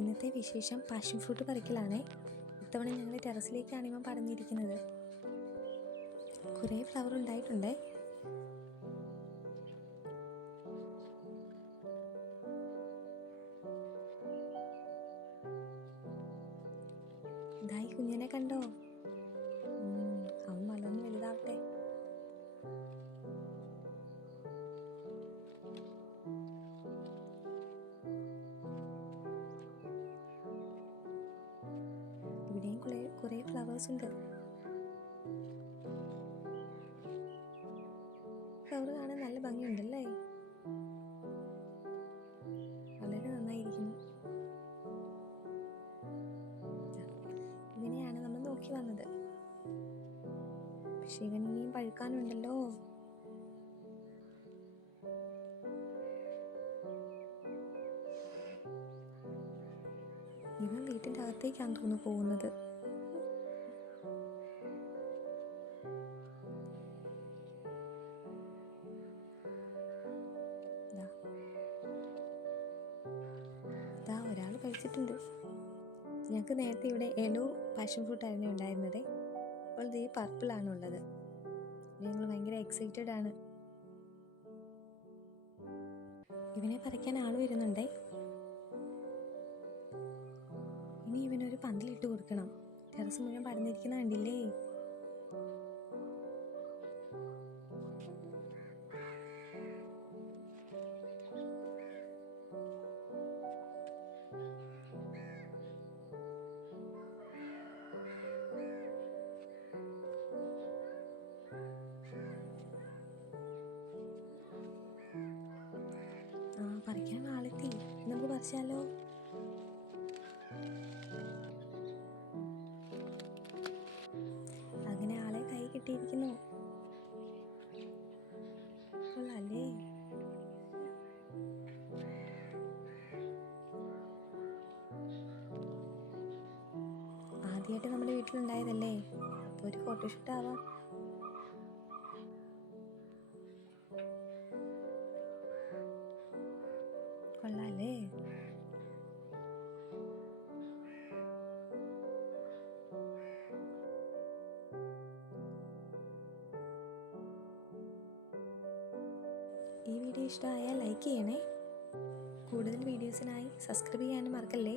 ഇന്നത്തെ വിശേഷം passion fruit പറിക്കലാണേ. ഇത്തവണ ഞങ്ങൾ ടെറസിലേക്കാണ് ഇവൻ പറഞ്ഞിരിക്കുന്നത്. കുറേ ഫ്ലവർ ഉണ്ടായിട്ടുണ്ടേ. ഇതായി കുഞ്ഞിനെ കണ്ടോ? അവൻ വളർന്ന് വലുതാവട്ടെ. ഇവിടെയും കുറേ ഫ്ലവേഴ്സ് ഉണ്ട്. ഫ്ലവർ കാണാൻ നല്ല ഭംഗിയുണ്ടല്ലേ? വളരെ നന്നായിരിക്കുന്നു. ഇവനെയാണ് നമ്മൾ നോക്കി വന്നത്. പക്ഷെ ഇവൻ ഇനിയും പഴുക്കാനുണ്ടല്ലോ. ഇവൻ വീട്ടിൻ്റെ അകത്തേക്കാണ് തോന്നുന്നു പോകുന്നത്. ഒരാൾ കഴിച്ചിട്ടുണ്ട്. ഞങ്ങൾക്ക് നേരത്തെ ഇവിടെ യെല്ലോ പാഷൻ ഫ്രൂട്ടായിരുന്നു ഉണ്ടായിരുന്നത്. അപ്പോൾ ഇത് പർപ്പിളാണ് ഉള്ളത്. ഞങ്ങൾ ഭയങ്കര എക്സൈറ്റഡ് ആണ്. ഇവനെ പറിക്കാൻ ആൾ വരുന്നുണ്ടേ. ഇനി ഇവനൊരു പന്തലിട്ട് കൊടുക്കണം. ടെറസ് മുഴുവൻ പടർന്നിരിക്കുന്ന കണ്ടില്ലേ? പറിക്കാൻ ആളെത്തി. നമുക്ക് പറിച്ചാലോ? അങ്ങനെ ആളെ കൈ കിട്ടിയിരിക്കുന്നു. കൊള്ളാല്ലേ? ആദ്യമായിട്ട് നമ്മുടെ വീട്ടിലുണ്ടായതല്ലേ, അപ്പോൾ ഒരു ഫോട്ടോഷൂട്ട് ആവാം. കൊള്ളാല്ലേ? ഈ വീഡിയോ ഇഷ്ടമായാൽ ലൈക്ക് ചെയ്യണേ. കൂടുതൽ വീഡിയോസിനായി സബ്സ്ക്രൈബ് ചെയ്യാനും മറക്കല്ലേ.